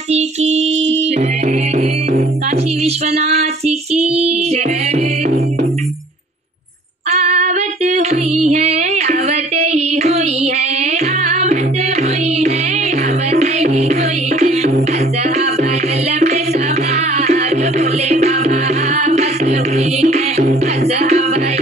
की, काशी विश्वनाथ की आवत हुई है, आवत ही हुई है, आवत हुई है, आवत ही हुई है। असहाबा पे सवार भोले बाबा आवत हुई है, असहाबा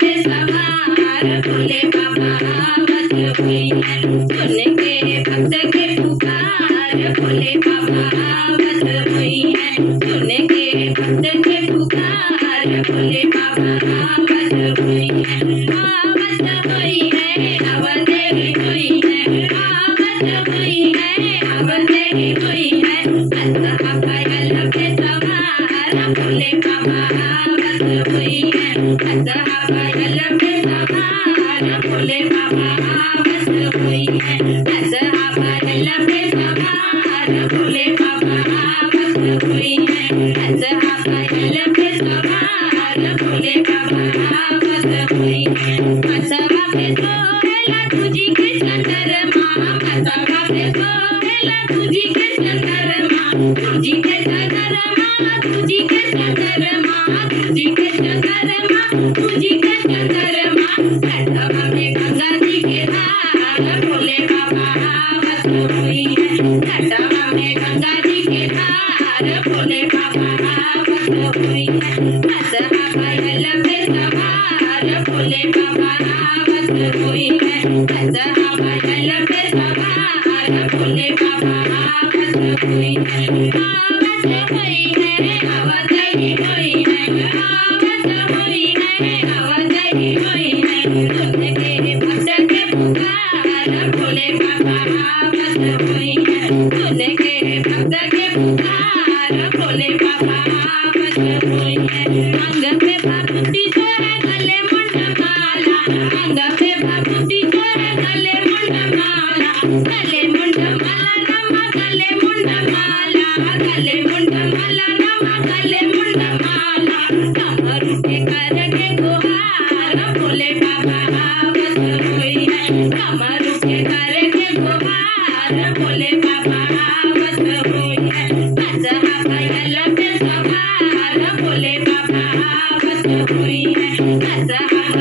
पे सवार भोले बाबा आवत हुई है। सुन के भक्त के पुकार भोले बाबा आवत हुई है, सुन के भक्त के पुकार भोले बाबा आवत हुई है। आवत हुई है, आवत ही हुई है, आवत हुई है, आवत ही हुई है। असहाबा पे सवार भोले बाबा आवत हुई है, असहाबा पे सवार भोले बाबा आवत हुई है, असहाबा पे सवार भोले बाबा आवत हुई है, असहाबा पे सवार भोले बाबा आवत हुई है। मसवा पे सोहेला तुझी के चंद्रमा, मसवा पे सोहेला तुझी के चंद्रमा, तुझी के चंद्रमा, तुझी के चंद्रमा, तुझी के चंद्रमा, तुझी के चंद्रमा। मसवा में गंगा जी के धार भोले बाबा आवत हुई है, मसवा में गंगा जी के धार भोले बाबा आवत हुई है। मसवा पे सवार भोले बाबा आवत हुई है, मसवा पे सवार भोले बाबा आवत हुई है। आवत हुई है, आवत ही हुई है, आवत हुई है, आवत ही हुई है। सुन के भक्त के पुकार भोले बाबा आवत हुई है, सुन के भक्त के पुकार भोले बाबा आवत हुई है। अंग पे बाबूती जो है गले मुंडमाला, अंग पे बाबूती जो है गले मुंडमाला, गले मुंडमाला रमा गले मुंडमाला, गले मुंडमाला रमा गले मुंडमाला। कमरू के करके गुहार भोले बाबा आवत हुई है, कमरू के करके गुहार भोले बाबा आवत हुई है। असहाबा पे सवार भोले बाबा आवत हुई है, असहाबा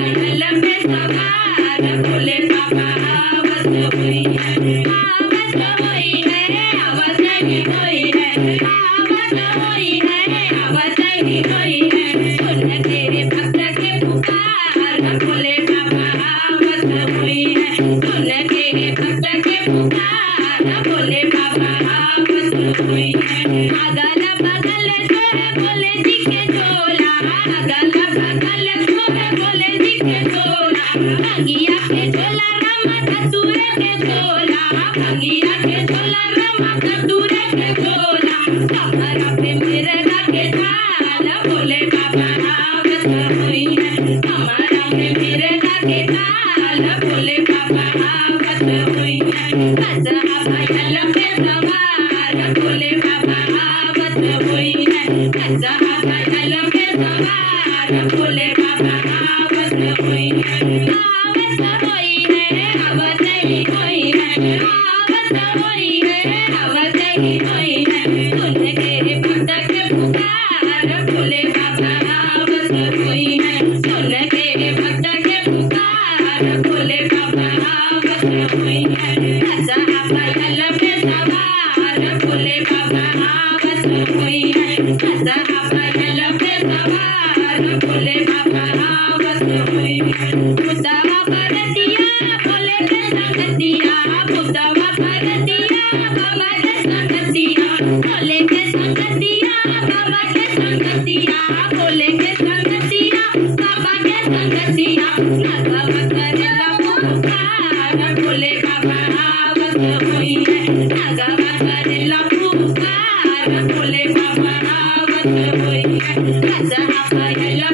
पे सवार भोले बाबा आवत हुई है। आवत हुई है, आवत ही हुई है, आवत हुई है, आवत ही हुई है। सुन तेरे भक्त के पुकार भोले बाबा आवत हुई है, सुन तेरे भक्त के पुकार भोले बाबा आवत हुई है। अगल बगल सोहे भोले जी के झोला, अगल बगल सोहे भोले जी के झोला। भंगिया के झोला रमा धतूरे के झोला, भंगिया के झोला रमा धतूरे के झोला। कमरा पे मिर्गा के ताल भोले बाबा आवत हुई है, कमरा पे मिर्गा के ताल भोले बाबा आवत हुई है। असहाबा पे सवार भोले बाबा आवत हुई है, असहाबा पे सवार भोले बाबा आवत हुई है। आवत हुई है, आवत ही हुई है, आवत हुई है, आवत ही हुई है। सुन के भक्त के पुकार भोले बाबा आवत हुई है, सुन के भक्त के पुकार भोले बाबा आवत हुई है। असहाबा पे सवार भोले बाबा आवत हुई है, असहाबा पे सवार भोले बाबा आवत हुई है। बुद्धवा परतिया भोले के संगतिया, बुद्धवा परतिया बाबा के संगतिया, भोले के संगतिया बाबा के संगतिया, भोले के संगतिया बाबा के संगतिया। नगवा करेला पुकार भोले बाबा आवत हुई है, नगवा करेला पुकार भोले बाबा आवत हुई है। असहाबा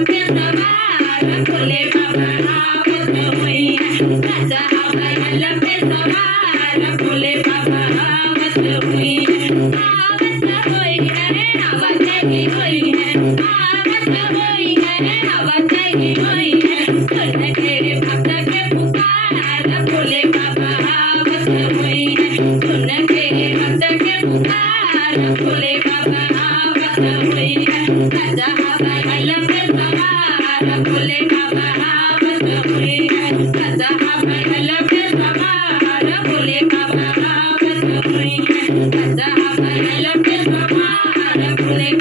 पे सवार भोले बाबा आवत हुई है, असहाबा पे सवार भोले बाबा आवत हुई है। आवत हुई है, आवत ही हुई है, आवत हुई है, आवत ही हुई है। सुन के भक्त के पुकार भोले बाबा आवत हुई है, सुन के भक्त के पुकार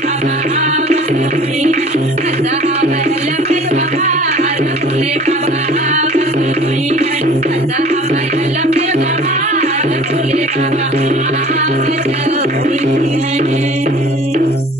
बाबा आवत हुई है बसहा बैल पे सवार भोले बाबा आवत हुई है बसहा बैल पे सवार भोले बाबा आवत हुई है।